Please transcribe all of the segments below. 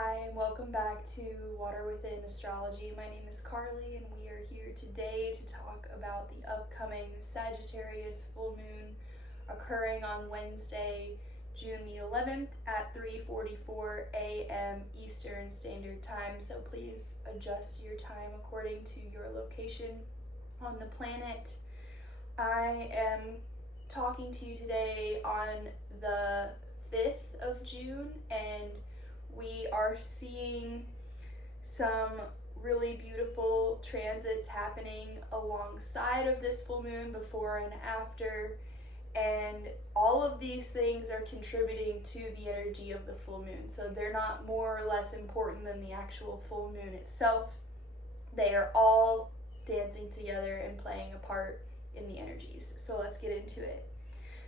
Hi, and welcome back to Water Within Astrology. My name is Carly, and we are here today to talk about the upcoming Sagittarius full moon occurring on Wednesday, June the 11th at 3:44 a.m. Eastern Standard Time. So please adjust your time according to your location on the planet. I am talking to you today on the 5th of June, and we are seeing some really beautiful transits happening alongside of this full moon, before and after, and all of these things are contributing to the energy of the full moon. So they're not more or less important than the actual full moon itself. They are all dancing together and playing a part in the energies. So let's get into it.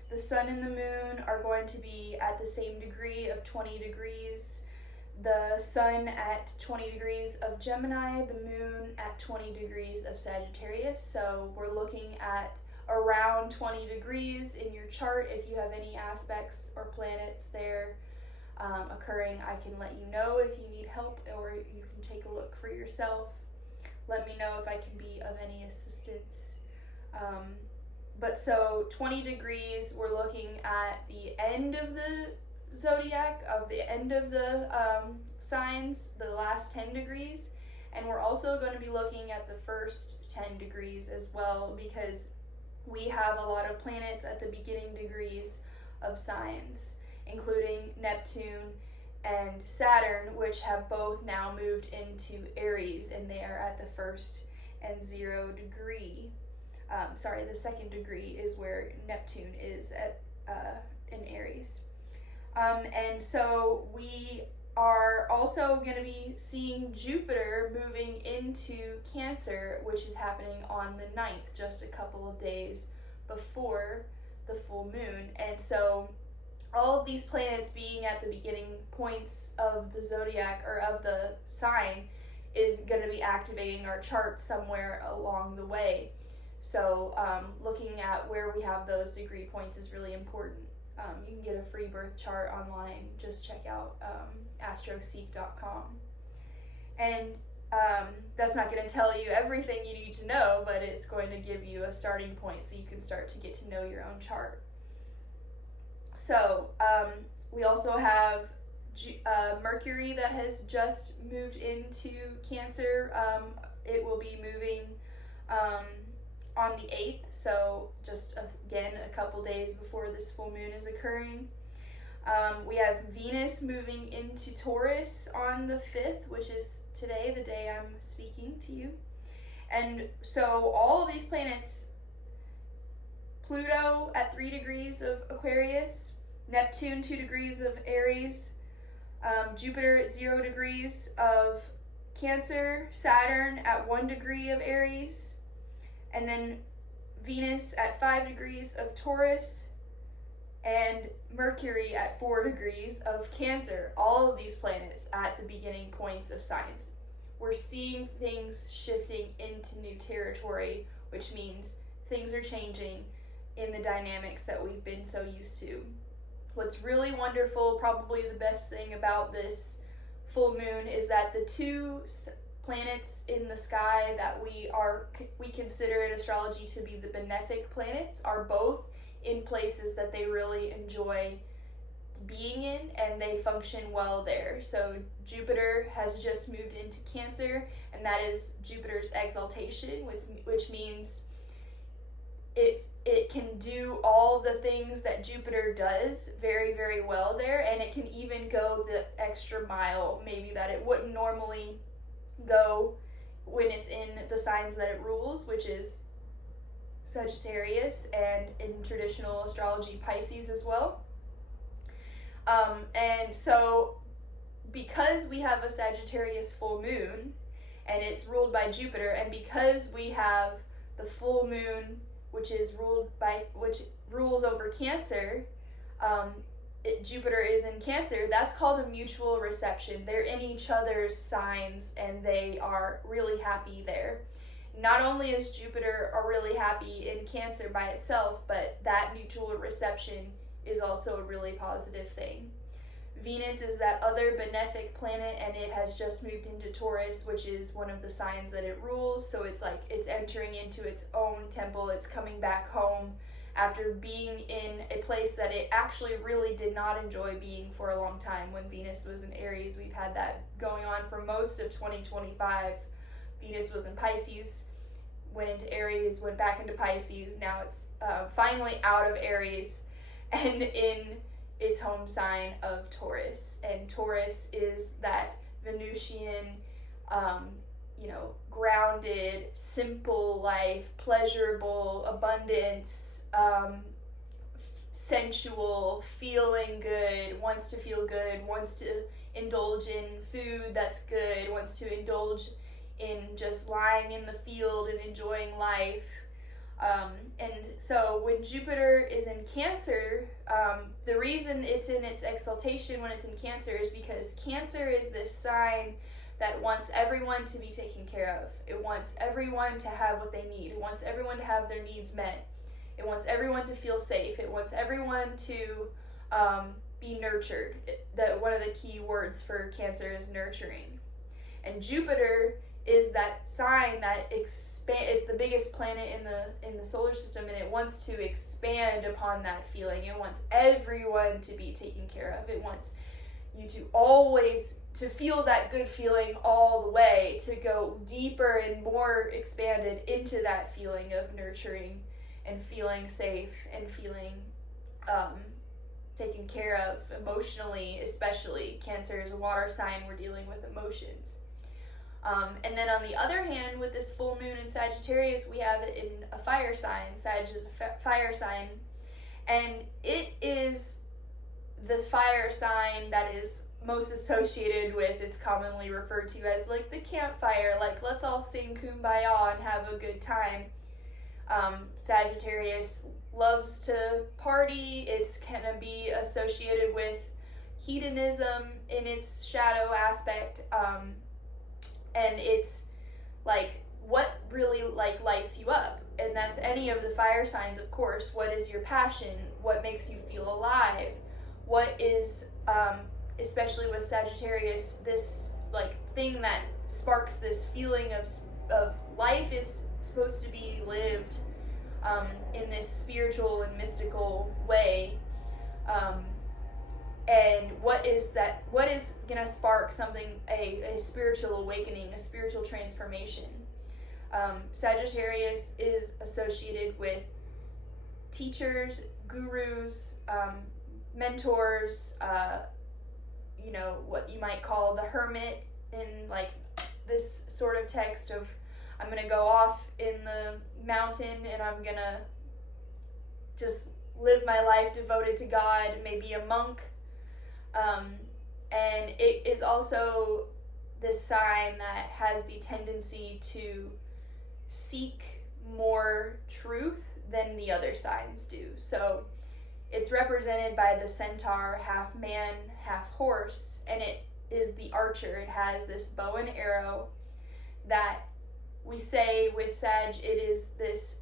The sun and the moon are going to be at the same degree of 20 degrees. The sun at 20 degrees of Gemini, the moon at 20 degrees of Sagittarius. So we're looking at around 20 degrees in your chart. If you have any aspects or planets there occurring, I can let you know if you need help, or you can take a look for yourself. Let me know if I can be of any assistance. But so 20 degrees, we're looking at the end of the zodiac, of the end of the signs, the last 10 degrees, and we're also going to be looking at the first 10 degrees as well, because we have a lot of planets at the beginning degrees of signs, including Neptune and Saturn, which have both now moved into Aries, and they are at the first and 0 degree. The second degree is where Neptune is at in Aries. And so we are also going to be seeing Jupiter moving into Cancer, which is happening on the 9th, just a couple of days before the full moon. And so all of these planets being at the beginning points of the zodiac, or of the sign, is going to be activating our chart somewhere along the way. So looking at where we have those degree points is really important. You can get a free birth chart online. Just check out astroseek.com. And that's not going to tell you everything you need to know, but it's going to give you a starting point so you can start to get to know your own chart. So we also have Mercury that has just moved into Cancer. It will be moving on the 8th, so just again a couple days before this full moon is occurring. We have Venus moving into Taurus on the 5th, which is today, the day I'm speaking to you. And so all of these planets, Pluto at 3 degrees of Aquarius, Neptune 2 degrees of Aries, Jupiter at 0 degrees of Cancer, Saturn at 1 degree of Aries, and then Venus at 5 degrees of Taurus, and Mercury at 4 degrees of Cancer. All of these planets at the beginning points of signs. We're seeing things shifting into new territory, which means things are changing in the dynamics that we've been so used to. What's really wonderful, probably the best thing about this full moon, is that the two planets in the sky that we consider in astrology to be the benefic planets are both in places that they really enjoy being in, and they function well there. So Jupiter has just moved into Cancer, and that is Jupiter's exaltation, which means it can do all the things that Jupiter does very, very well there, and it can even go the extra mile, maybe, that it wouldn't normally go when it's in the signs that it rules, which is Sagittarius, and in traditional astrology, Pisces as well. And so because we have a Sagittarius full moon and it's ruled by Jupiter, and because we have the full moon which rules over Cancer, Jupiter is in Cancer, that's called a mutual reception. They're in each other's signs and they are really happy there. Not only is Jupiter really happy in Cancer by itself, but that mutual reception is also a really positive thing. Venus is that other benefic planet, and it has just moved into Taurus, which is one of the signs that it rules. So it's like it's entering into its own temple. It's coming back home after being in a place that it actually really did not enjoy being for a long time. When Venus was in Aries, we've had that going on for most of 2025. Venus was in Pisces, went into Aries, went back into Pisces. Now it's finally out of Aries and in its home sign of Taurus. And Taurus is that Venusian, grounded, simple life, pleasurable, abundance, sensual, feeling good, wants to feel good, wants to indulge in food that's good, wants to indulge in just lying in the field and enjoying life. And so when Jupiter is in Cancer, the reason it's in its exaltation when it's in Cancer is because Cancer is this sign that wants everyone to be taken care of. It wants everyone to have what they need. It wants everyone to have their needs met. It wants everyone to feel safe. It wants everyone to be nurtured. One of the key words for Cancer is nurturing. And Jupiter is that sign that it's the biggest planet in the solar system, and it wants to expand upon that feeling. It wants everyone to be taken care of. It wants you to always to feel that good feeling all the way, to go deeper and more expanded into that feeling of nurturing and feeling safe and feeling taken care of emotionally. Especially Cancer is a water sign. We're dealing with emotions. And then on the other hand, with this full moon in Sagittarius, we have it in a fire sign. Sag is a fire sign, and it is the fire sign that is most associated with, it's commonly referred to as like the campfire, like let's all sing Kumbaya and have a good time. Sagittarius loves to party. It's gonna be associated with hedonism in its shadow aspect. And it's like what really like lights you up, and that's any of the fire signs, of course. What is your passion? What makes you feel alive? What is especially with Sagittarius, this like thing that sparks this feeling of life is supposed to be lived in this spiritual and mystical way. And what is gonna spark something, a spiritual awakening, a spiritual transformation? Sagittarius is associated with teachers, gurus, mentors, what you might call the hermit in like this sort of text of, I'm gonna go off in the mountain and I'm gonna just live my life devoted to God, maybe a monk. And it is also this sign that has the tendency to seek more truth than the other signs do. So it's represented by the centaur, half man, half horse, and it is the archer. It has this bow and arrow that we say with Sag, it is this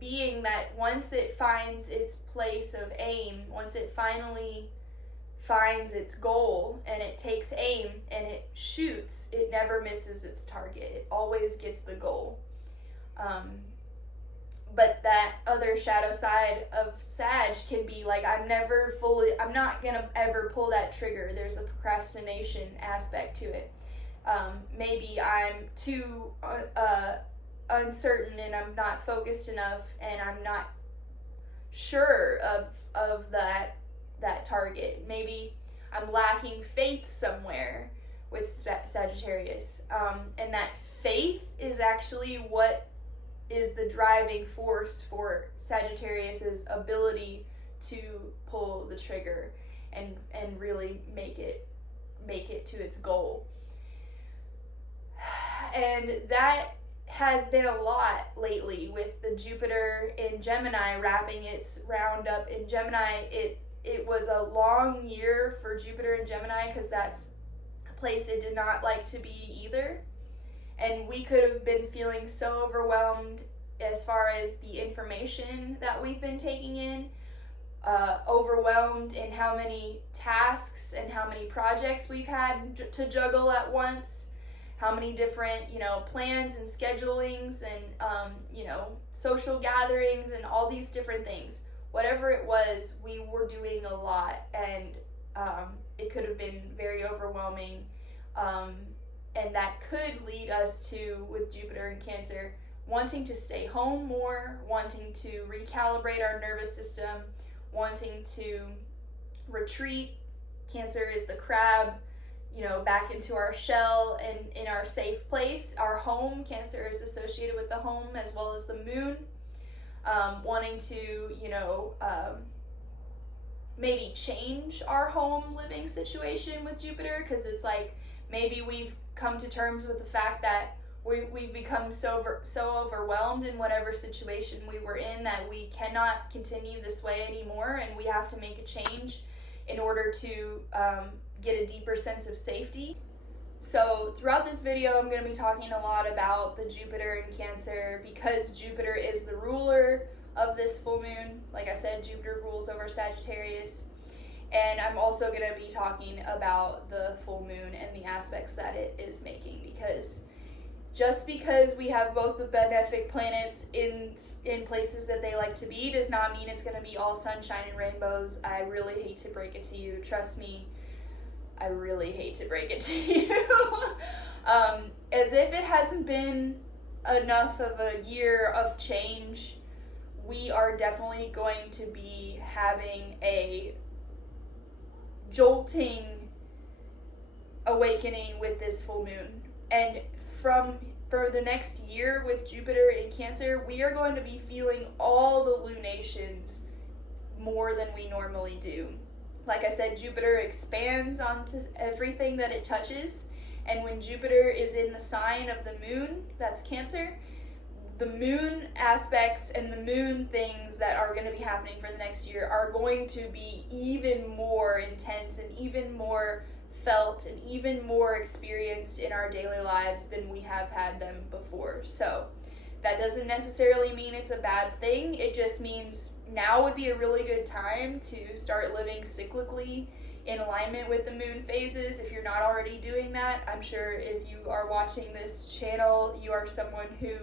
being that once it finds its place of aim, once it finally finds its goal and it takes aim and it shoots, it never misses its target. It always gets the goal. But that other shadow side of Sag can be like, I'm not gonna ever pull that trigger. There's a procrastination aspect to it. Maybe I'm too uncertain and I'm not focused enough and I'm not sure of that target. Maybe I'm lacking faith somewhere with Sagittarius. And that faith is actually what is the driving force for Sagittarius's ability to pull the trigger and really make it to its goal. And that has been a lot lately with the Jupiter in Gemini wrapping its round up in Gemini. It was a long year for Jupiter in Gemini because that's a place it did not like to be either. And we could have been feeling so overwhelmed as far as the information that we've been taking in. overwhelmed in how many tasks and how many projects we've had to juggle at once, how many different, plans and schedulings and, social gatherings and all these different things. Whatever it was, we were doing a lot, and it could have been very overwhelming. And that could lead us to, with Jupiter and Cancer, wanting to stay home more, wanting to recalibrate our nervous system, wanting to retreat. Cancer is the crab, back into our shell and in our safe place, our home. Cancer is associated with the home as well as the moon. Wanting to, maybe change our home living situation with Jupiter, because it's like maybe we've come to terms with the fact that we've become so overwhelmed in whatever situation we were in that we cannot continue this way anymore, and we have to make a change in order to get a deeper sense of safety. So throughout this video, I'm going to be talking a lot about the Jupiter in Cancer, because Jupiter is the ruler of this full moon. Like I said, Jupiter rules over Sagittarius. And I'm also going to be talking about the full moon and the aspects that it is making, because just because we have both the benefic planets in places that they like to be does not mean it's going to be all sunshine and rainbows. I really hate to break it to you. Trust me, I really hate to break it to you. As if it hasn't been enough of a year of change, we are definitely going to be having a jolting awakening with this full moon. And for the next year with Jupiter in Cancer, we are going to be feeling all the lunations more than we normally do. Like I said, Jupiter expands onto everything that it touches, and when Jupiter is in the sign of the moon, that's Cancer, the moon aspects and the moon things that are going to be happening for the next year are going to be even more intense and even more felt and even more experienced in our daily lives than we have had them before. So that doesn't necessarily mean it's a bad thing. It just means now would be a really good time to start living cyclically in alignment with the moon phases. If you're not already doing that, I'm sure if you are watching this channel, you are someone who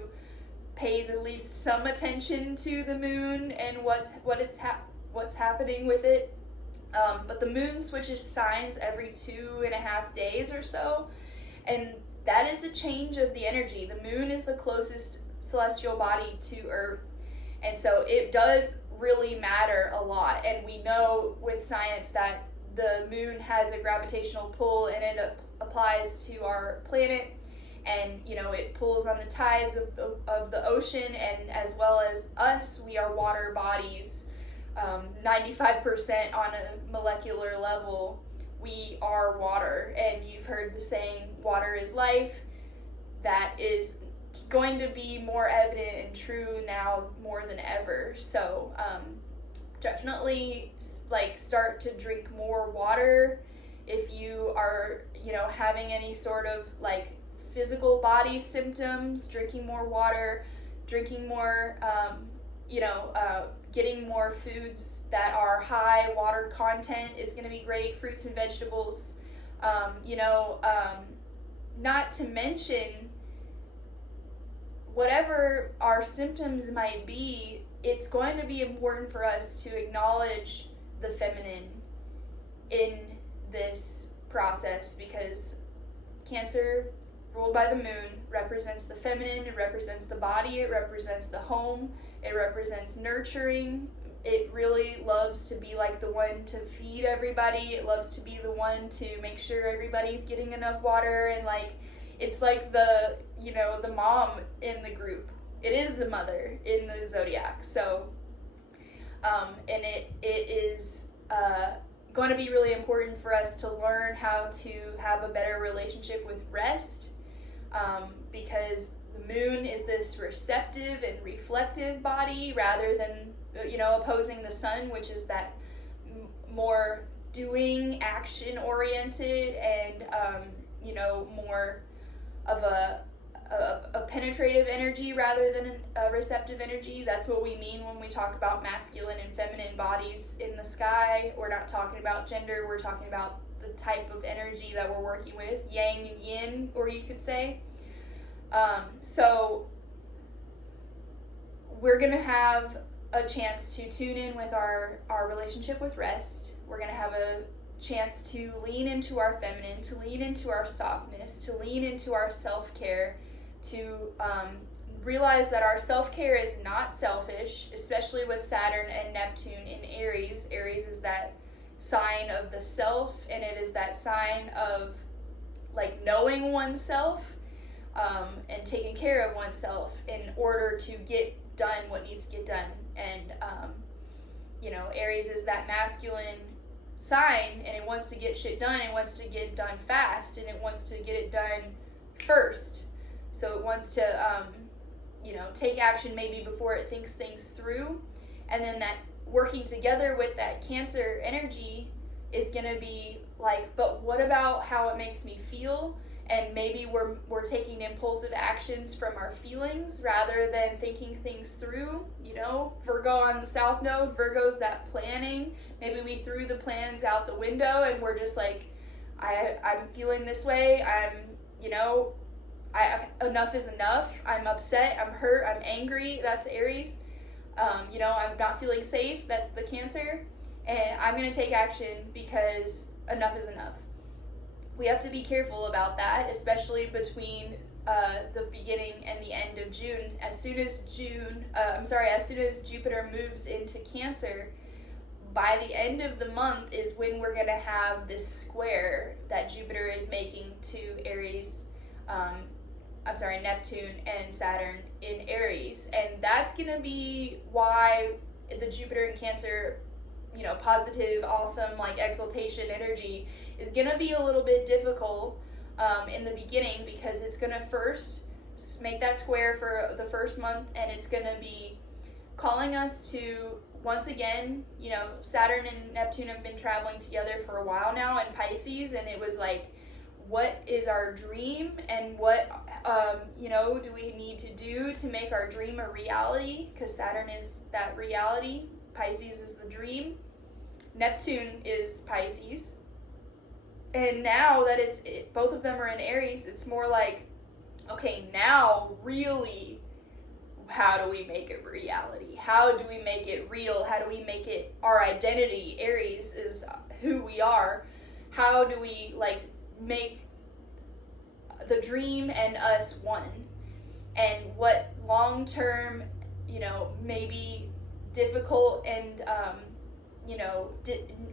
pays at least some attention to the moon and what's happening with it. But the moon switches signs every 2.5 days or so, and that is the change of the energy. The moon is the closest celestial body to Earth, and so it does really matter a lot. And we know with science that the moon has a gravitational pull, and it applies to our planet, and it pulls on the tides of the ocean, and as well as us, we are water bodies. 95% on a molecular level, we are water. And you've heard the saying, water is life. That is going to be more evident and true now more than ever. So definitely start to drink more water. If you are having any sort of physical body symptoms, drinking more water, drinking more getting more foods that are high water content is going to be great. Fruits and vegetables, not to mention whatever our symptoms might be, it's going to be important for us to acknowledge the feminine in this process, because Cancer, ruled by the moon, represents the feminine, it represents the body, it represents the home, it represents nurturing. It really loves to be the one to feed everybody. It loves to be the one to make sure everybody's getting enough water, and it's the the mom in the group. It is the mother in the zodiac. So and it is going to be really important for us to learn how to have a better relationship with rest, because the moon is this receptive and reflective body rather than opposing the sun, which is that more doing, action oriented, and more of a a penetrative energy rather than a receptive energy. That's what we mean when we talk about masculine and feminine bodies in the sky. We're not talking about gender, we're talking about the type of energy that we're working with, yang and yin, or you could say. So we're going to have a chance to tune in with our relationship with rest. We're going to have a chance to lean into our feminine, to lean into our softness, to lean into our self-care, to realize that our self-care is not selfish, especially with Saturn and Neptune in Aries. Aries is that sign of the self, and it is that sign of like knowing oneself and taking care of oneself in order to get done what needs to get done. And Aries is that masculine sign, and it wants to get shit done. It wants to get done fast, and it wants to get it done first. So it wants to take action maybe before it thinks things through. And then that working together with that Cancer energy is going to be like, but what about how it makes me feel? And maybe we're taking impulsive actions from our feelings rather than thinking things through. Virgo on the South Node, Virgo's that planning. Maybe we threw the plans out the window and we're just like, I'm feeling this way. Enough is enough. I'm upset. I'm hurt. I'm angry. That's Aries. I'm not feeling safe. That's the Cancer. And I'm going to take action because enough is enough. We have to be careful about that, especially between the beginning and the end of June. As soon as Jupiter moves into Cancer, by the end of the month is when we're going to have this square that Jupiter is making to Aries, Neptune and Saturn in Aries. And that's going to be why the Jupiter in Cancer, positive, awesome, like exaltation energy is going to be a little bit difficult in the beginning, because it's going to first make that square for the first month, and it's going to be calling us to, once again, Saturn and Neptune have been traveling together for a while now in Pisces, and it was like, what is our dream, and what do we need to do to make our dream a reality? Because Saturn is that reality, Pisces is the dream, Neptune is Pisces. And now that both of them are in Aries, it's more like, okay, now really, how do we make it reality? How do we make it real? How do we make it our identity? Aries is who we are. How do we make the dream and us one? And what long-term, maybe difficult and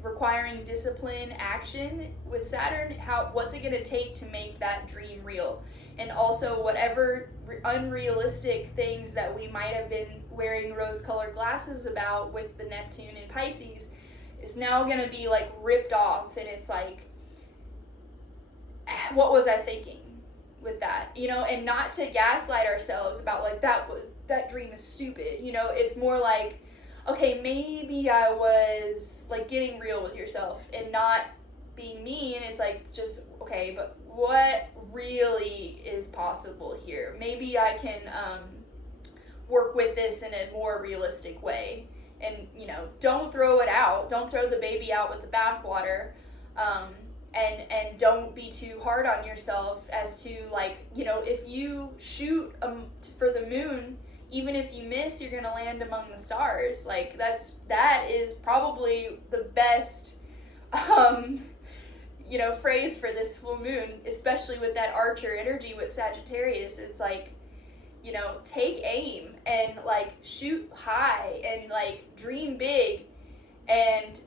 requiring discipline action with Saturn, what's it going to take to make that dream real? And also whatever unrealistic things that we might have been wearing rose-colored glasses about with the Neptune in Pisces is now going to be ripped off, and it's like, what was I thinking with that? And not to gaslight ourselves about that dream is stupid. It's more like, okay, maybe I was getting real with yourself and not being mean. It's just, okay, but what really is possible here? Maybe I can work with this in a more realistic way. And, don't throw it out. Don't throw the baby out with the bathwater. And don't be too hard on yourself as to if you shoot for the moon, even if you miss, you're gonna land among the stars. That is probably the best phrase for this full moon, especially with that Archer energy with Sagittarius. It's take aim and shoot high and dream big, and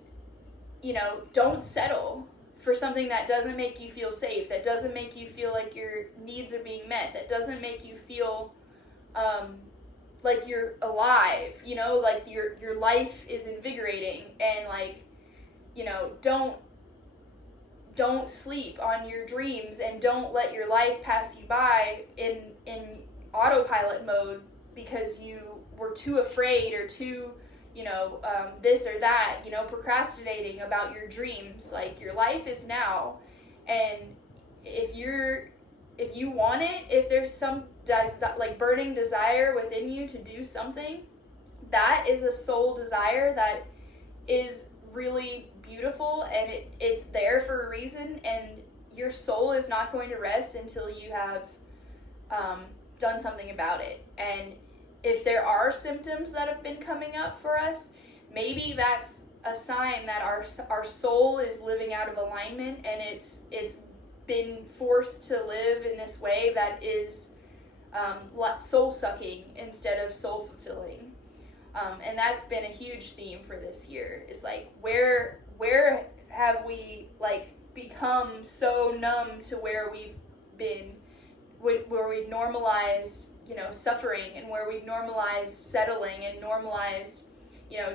don't settle for something that doesn't make you feel safe, that doesn't make you feel like your needs are being met, that doesn't make you feel like you're alive, your life is invigorating. And don't sleep on your dreams, and don't let your life pass you by in autopilot mode because you were too afraid or too this or that, procrastinating about your dreams. Your life is now, and if you want it, if there's like burning desire within you to do something, that is a soul desire that is really beautiful, and it's there for a reason, and your soul is not going to rest until you have done something about it. And if there are symptoms that have been coming up for us, maybe that's a sign that our soul is living out of alignment, and it's been forced to live in this way that is soul sucking instead of soul fulfilling. And that's been a huge theme for this year. Is like, where have we like become so numb to where we've been, where we've normalized, suffering, and where we've normalized settling and normalized,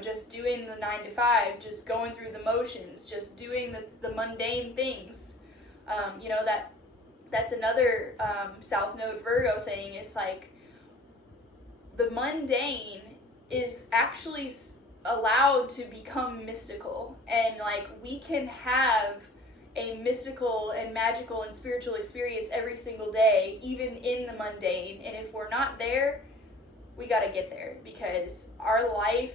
just doing the 9 to 5, just going through the motions, just doing the mundane things. That's another South Node Virgo thing. It's like the mundane is actually allowed to become mystical, and like we can have a mystical and magical and spiritual experience every single day, even in the mundane. And if we're not there, we got to get there, because our life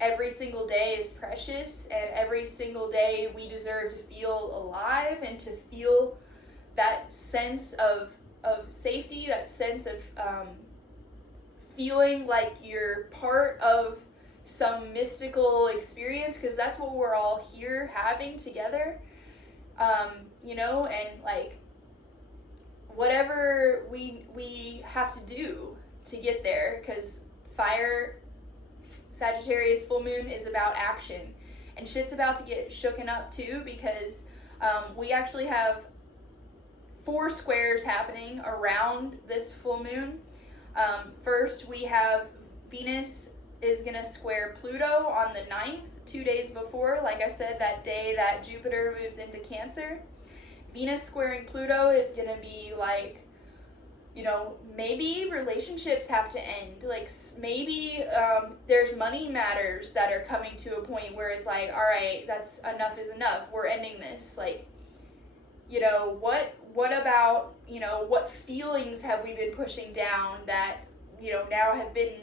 every single day is precious, and every single day we deserve to feel alive and to feel that sense of safety, that sense of feeling like you're part of some mystical experience, because that's what we're all here having together. And like whatever we have to do to get there, because fire Sagittarius full moon is about action, and shit's about to get shooken up too, because we actually have 4 squares happening around this full moon. First, we have Venus is going to square Pluto on the 9th, 2 days before, like I said, that day that Jupiter moves into Cancer. Venus squaring Pluto is going to be like, maybe relationships have to end. Like, maybe there's money matters that are coming to a point where it's like, all right, that's enough is enough. We're ending this. Like, what about, what feelings have we been pushing down that, now have been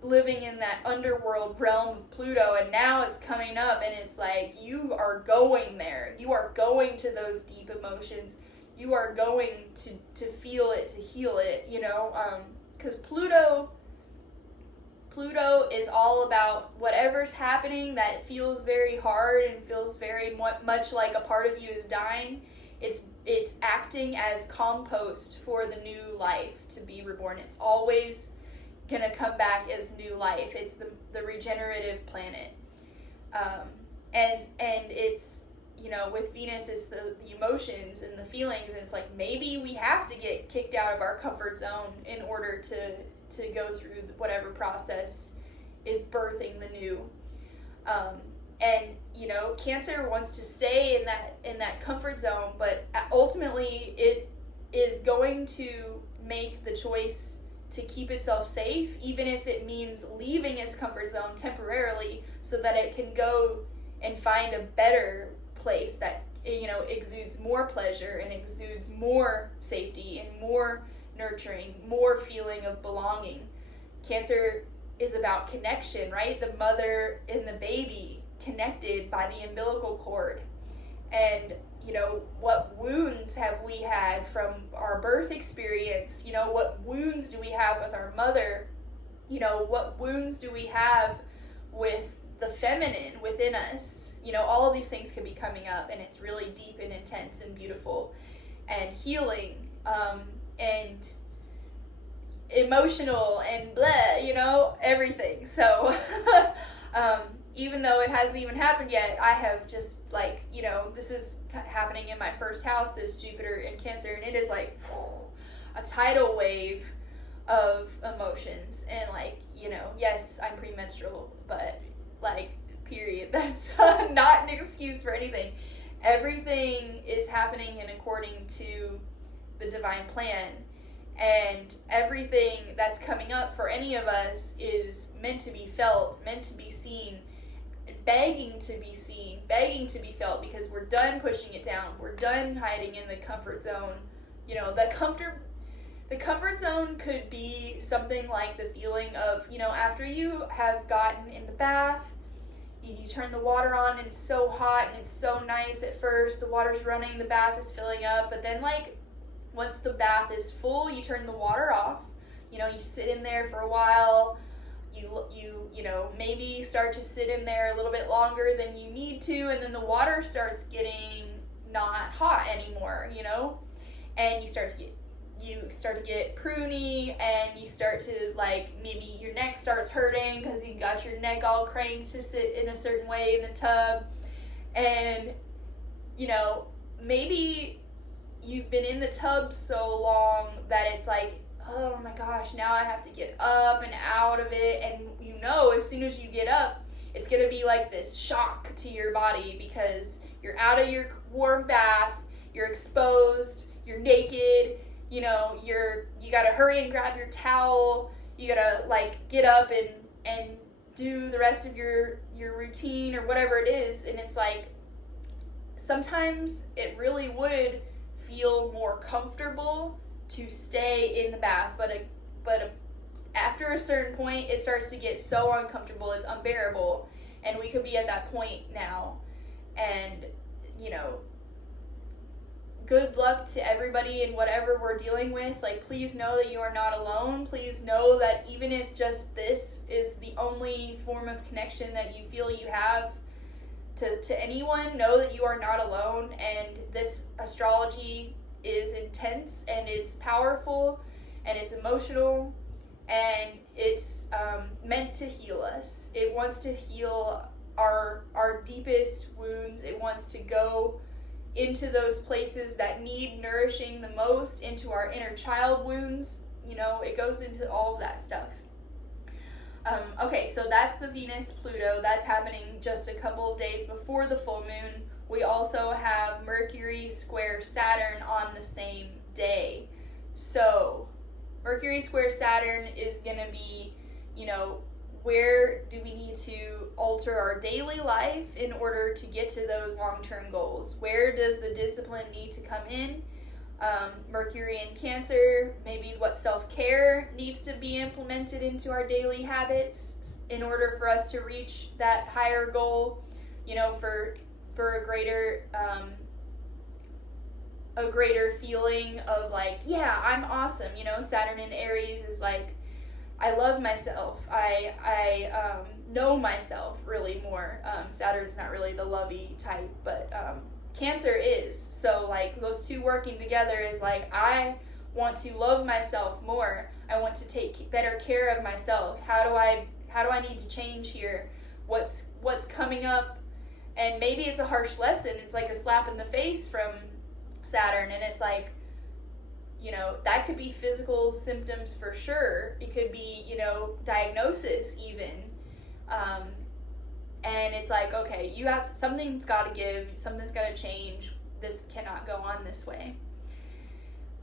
living in that underworld realm of Pluto, and now it's coming up, and it's like, you are going there. You are going to those deep emotions. You are going to feel it, to heal it, because Pluto is all about whatever's happening that feels very hard and feels very much like a part of you is dying. It's acting as compost for the new life to be reborn. It's always gonna come back as new life. It's the regenerative planet, and it's, with Venus, it's the emotions and the feelings, and it's like, maybe we have to get kicked out of our comfort zone in order to go through whatever process is birthing the new. And Cancer wants to stay in that comfort zone, but ultimately it is going to make the choice to keep itself safe, even if it means leaving its comfort zone temporarily, so that it can go and find a better place that exudes more pleasure and exudes more safety and more nurturing, more feeling of belonging. Cancer is about connection, right? The mother and the baby connected by the umbilical cord. And what wounds have we had from our birth experience? What wounds do we have with our mother? What wounds do we have with the feminine within us? All of these things could be coming up, and it's really deep and intense and beautiful and healing, and emotional and blah, everything. So even though it hasn't even happened yet, I have just like, this is happening in my first house, this Jupiter in Cancer, and it is like a tidal wave of emotions. And like, yes, I'm premenstrual, but like, period. That's not an excuse for anything. Everything is happening and according to the divine plan. And everything that's coming up for any of us is meant to be felt, meant to be seen, begging to be seen, begging to be felt, because we're done pushing it down. We're done hiding in the comfort zone. The comfort zone could be something like the feeling of, after you have gotten in the bath, you turn the water on and it's so hot and it's so nice at first, the water's running, the bath is filling up, but then like once the bath is full, you turn the water off. You sit in there for a while, you maybe start to sit in there a little bit longer than you need to, and then the water starts getting not hot anymore, and you start to get pruny, and you start to like, maybe your neck starts hurting because you got your neck all cranked to sit in a certain way in the tub, and maybe you've been in the tub so long that it's like, oh my gosh, now I have to get up and out of it, and as soon as you get up, it's gonna be like this shock to your body because you're out of your warm bath, you're exposed, you're naked, you gotta hurry and grab your towel, you gotta like get up and do the rest of your routine or whatever it is, and it's like, sometimes it really would feel more comfortable to stay in the bath, but after a certain point, it starts to get so uncomfortable, it's unbearable, and we could be at that point now, and good luck to everybody in whatever we're dealing with. Like, please know that you are not alone. Please know that even if just this is the only form of connection that you feel you have to anyone, know that you are not alone, and this astrology is intense, and it's powerful, and it's emotional, and it's meant to heal us. It wants to heal our deepest wounds. It wants to go into those places that need nourishing the most, into our inner child wounds. It goes into all of that stuff. Okay, so that's the Venus-Pluto. That's happening just a couple of days before the full moon. We also have Mercury square Saturn on the same day. So Mercury square Saturn is going to be, where do we need to alter our daily life in order to get to those long-term goals? Where does the discipline need to come in? Mercury in Cancer, maybe what self-care needs to be implemented into our daily habits in order for us to reach that higher goal, for a greater feeling of like, yeah, I'm awesome. Saturn in Aries is like, I love myself. I know myself really more. Saturn's not really the lovey type, but Cancer is. So like those two working together is like, I want to love myself more. I want to take better care of myself. How do I need to change here? What's coming up? And maybe it's a harsh lesson. It's like a slap in the face from Saturn, and it's like, that could be physical symptoms for sure. It could be, diagnosis even. And it's like, okay, something's got to give, something's got to change. This cannot go on this way.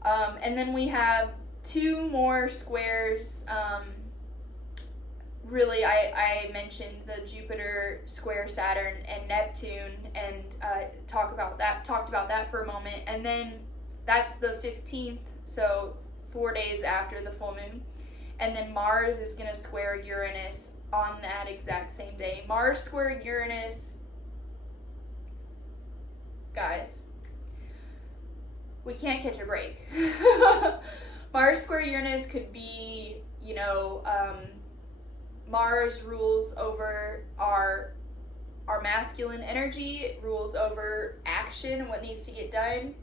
And then we have two more squares. Really, I mentioned the Jupiter square Saturn and Neptune, and talked about that for a moment. And then that's the 15th, so 4 days after the full moon. And then Mars is going to square Uranus on that exact same day. Mars square Uranus, guys, we can't catch a break. Mars square Uranus could be, Mars rules over our masculine energy. It rules over action and what needs to get done.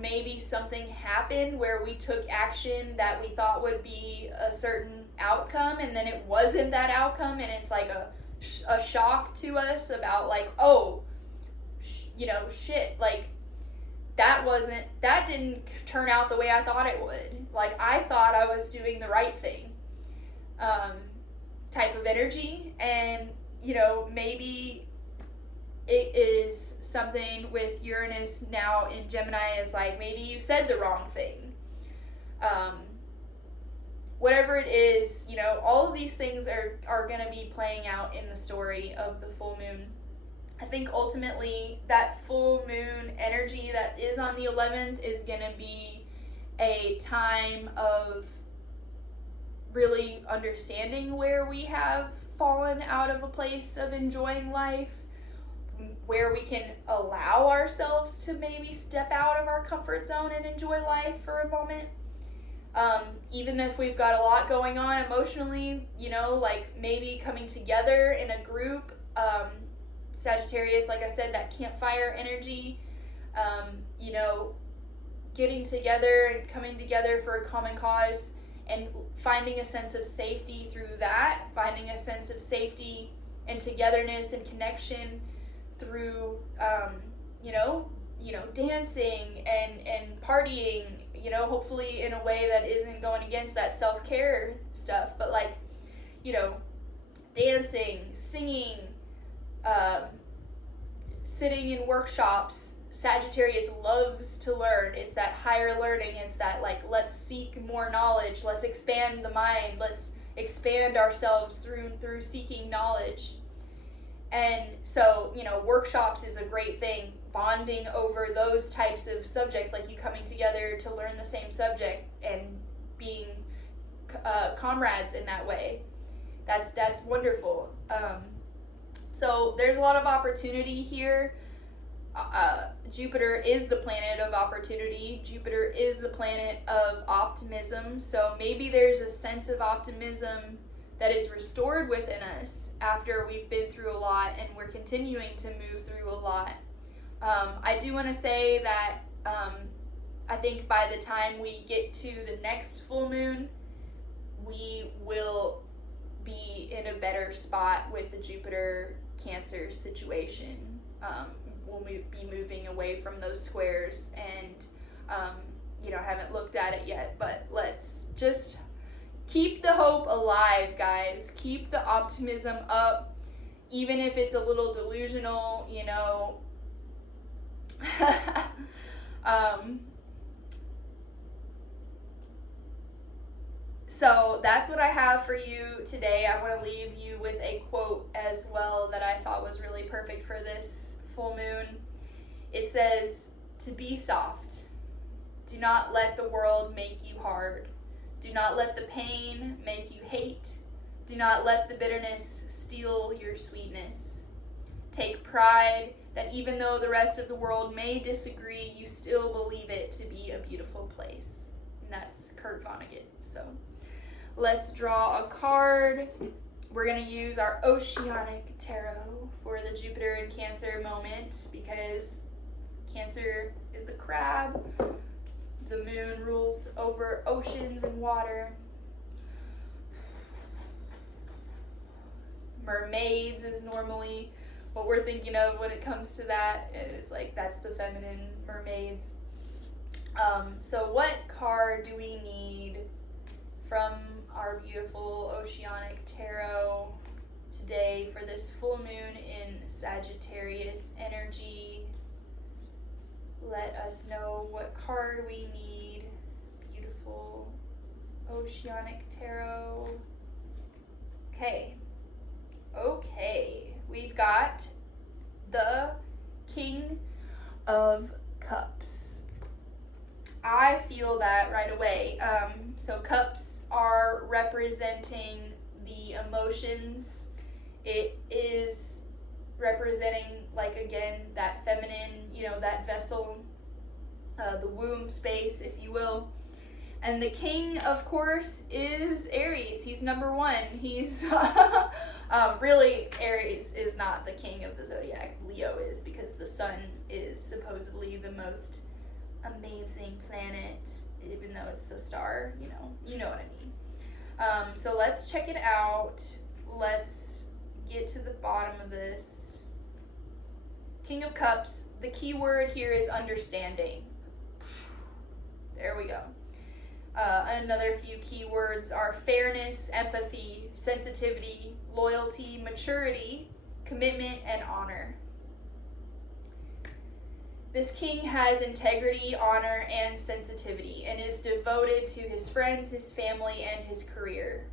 Maybe something happened where we took action that we thought would be a certain outcome, and then it wasn't that outcome, and it's like a shock to us about like, oh, shit, like that didn't turn out the way I thought it would. Like, I thought I was doing the right thing. Type of energy, and maybe it is something with Uranus now in Gemini is like, maybe you said the wrong thing. Whatever it is, all of these things are going to be playing out in the story of the full moon. I think ultimately that full moon energy that is on the 11th is going to be a time of really understanding where we have fallen out of a place of enjoying life, where we can allow ourselves to maybe step out of our comfort zone and enjoy life for a moment. Even if we've got a lot going on emotionally, like maybe coming together in a group, Sagittarius, like I said, that campfire energy, getting together and coming together for a common cause and finding a sense of safety through that, finding a sense of safety and togetherness and connection through, dancing and partying, hopefully in a way that isn't going against that self-care stuff, but dancing, singing, sitting in workshops. Sagittarius loves to learn. It's that higher learning. It's that let's seek more knowledge. Let's expand the mind. Let's expand ourselves through seeking knowledge. And so, workshops is a great thing. Bonding over those types of subjects, like you coming together to learn the same subject and being comrades in that way. That's wonderful. So there's a lot of opportunity here. Jupiter is the planet of opportunity. Jupiter is the planet of optimism. So maybe there's a sense of optimism that is restored within us after we've been through a lot and we're continuing to move through a lot. I do want to say that I think by the time we get to the next full moon, we will be in a better spot with the Jupiter Cancer situation. We'll be moving away from those squares and, haven't looked at it yet, but let's just keep the hope alive, guys. Keep the optimism up, even if it's a little delusional, So that's what I have for you today. I want to leave you with a quote as well that I thought was really perfect for this full moon. It says, "To be soft. Do not let the world make you hard. Do not let the pain make you hate. Do not let the bitterness steal your sweetness. Take pride that even though the rest of the world may disagree, you still believe it to be a beautiful place." And that's Kurt Vonnegut. So let's draw a card. We're going to use our Oceanic Tarot for the Jupiter and Cancer moment because Cancer is the crab. The moon rules over oceans and water. Mermaids is normally what we're thinking of when it comes to that. It's that's the feminine mermaids. So what card do we need from our beautiful Oceanic Tarot today for this full moon in Sagittarius energy? Let us know what card we need. Beautiful Oceanic Tarot. Okay, we've got the King of Cups. I feel that right away. So cups are representing the emotions. It is representing, again, that feminine, that vessel, the womb space, if you will. And the king, of course, is Aries. He's number one. He's really, Aries is not the king of the zodiac. Leo is, because the sun is supposedly the most amazing planet, even though it's a star, you know what I mean. So let's check it out. Let's get to the bottom of this. King of Cups, the key word here is understanding. There we go. Another few key words are fairness, empathy, sensitivity, loyalty, maturity, commitment, and honor. This king has integrity, honor, and sensitivity, and is devoted to his friends, his family, and his career.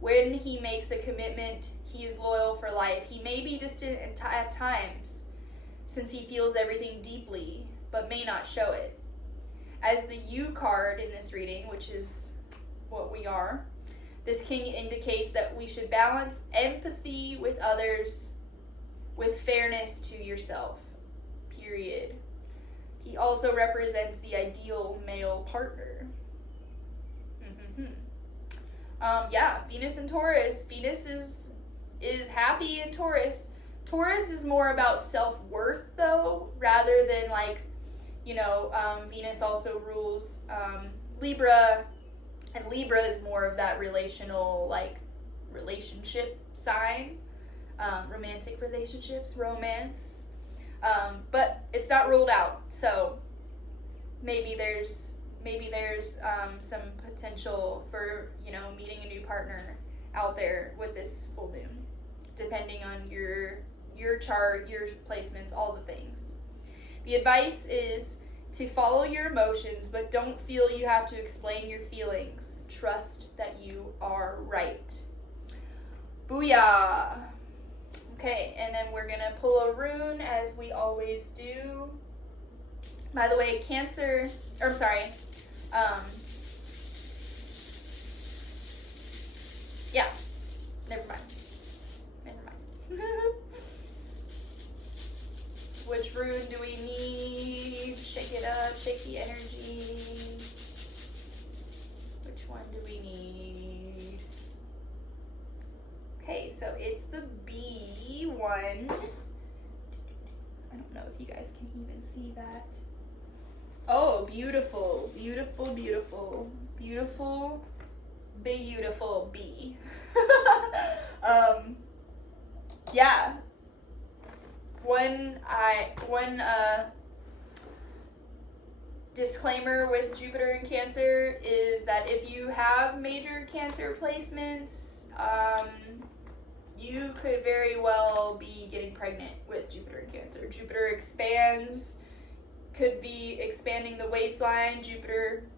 When he makes a commitment, he is loyal for life. He may be distant at times, since he feels everything deeply, but may not show it. As the U card in this reading, which is what we are, this king indicates that we should balance empathy with others with fairness to yourself, period. He also represents the ideal male partner. Venus and Taurus. Venus is happy in Taurus. Taurus is more about self-worth, though, rather than Venus also rules Libra, and Libra is more of that relationship sign, romantic relationships, romance, but it's not ruled out. So maybe there's some potential for meeting a new partner out there with this full moon, depending on your chart, your placements, all the things. The advice is to follow your emotions, but don't feel you have to explain your feelings. Trust that you are right. Booyah! Okay, and then we're gonna pull a rune as we always do. By the way, Cancer, or I'm sorry, yeah, never mind. Which rune do we need? Shake it up, shake the energy. Which one do we need? Okay, so it's the B one. I don't know if you guys can even see that. Oh, beautiful, beautiful, beautiful, beautiful, beautiful B. Yeah. One disclaimer with Jupiter and Cancer is that if you have major Cancer placements, you could very well be getting pregnant with Jupiter and Cancer. Jupiter expands, could be expanding the waistline. Jupiter,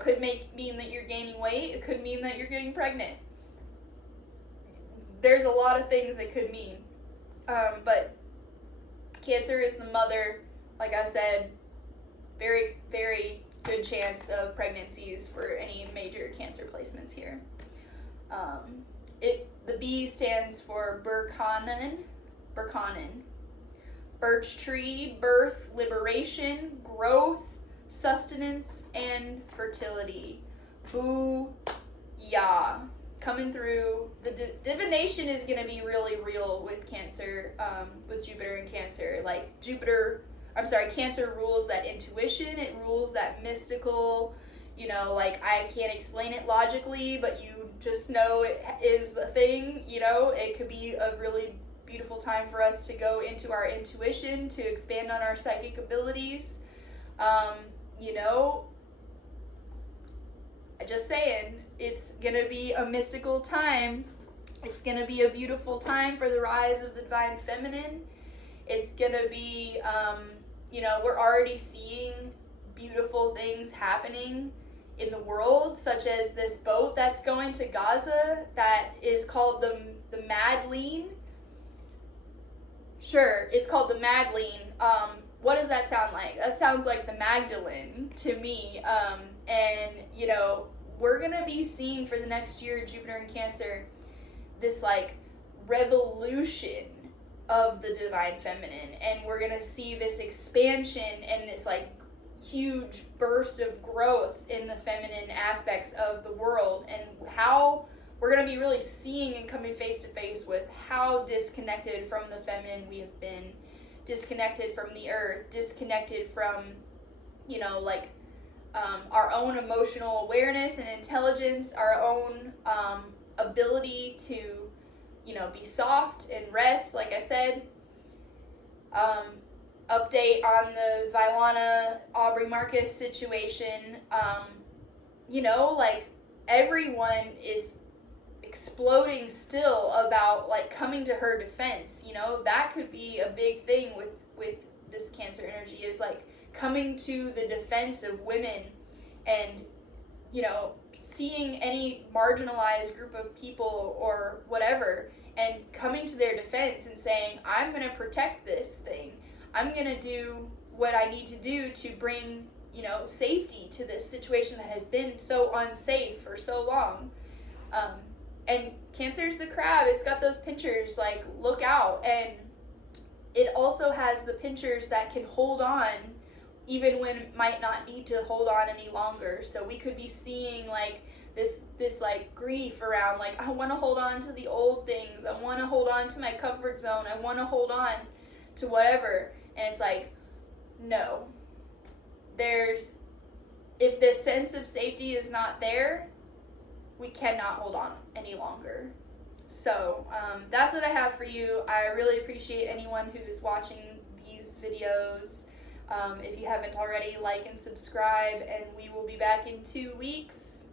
could mean that you're gaining weight. It could mean that you're getting pregnant. There's a lot of things it could mean. But Cancer is the mother, like I said, very, very good chance of pregnancies for any major Cancer placements here. The B stands for Berkanen, birch tree, birth, liberation, growth, sustenance, and fertility. Boo-yah. Coming through. The divination is going to be really real with Cancer, with Jupiter and Cancer. Cancer rules that intuition, it rules that mystical, I can't explain it logically, but you just know it is a thing, it could be a really beautiful time for us to go into our intuition, to expand on our psychic abilities. Just saying, it's gonna be a mystical time. It's gonna be a beautiful time for the rise of the divine feminine. It's gonna be, we're already seeing beautiful things happening in the world, such as this boat that's going to Gaza that is called the Madeleine. Sure, it's called the Madeleine. What does that sound like? That sounds like the Magdalene to me. We're gonna be seeing for the next year, Jupiter and Cancer, this revolution of the divine feminine, and we're gonna see this expansion and this huge burst of growth in the feminine aspects of the world, and how we're going to be really seeing and coming face to face with how disconnected from the feminine we have been, disconnected from the earth, disconnected from our own emotional awareness and intelligence, our own ability to be soft and rest, like I said. Update on the Vylana Aubrey Marcus situation. Everyone is exploding still about coming to her defense. That could be a big thing with this Cancer energy, is coming to the defense of women, and seeing any marginalized group of people or whatever, and coming to their defense and saying, I'm going to protect this thing. I'm going to do what I need to do to bring, safety to this situation that has been so unsafe for so long. And Cancer's the crab. It's got those pinchers, like, look out. And it also has the pinchers that can hold on even when it might not need to hold on any longer. So we could be seeing, like, this like grief around, like, I want to hold on to the old things. I want to hold on to my comfort zone. I want to hold on to whatever. And it's like, no. If the sense of safety is not there, we cannot hold on any longer. So that's what I have for you. I really appreciate anyone who is watching these videos. If you haven't already, like and subscribe, and we will be back in 2 weeks.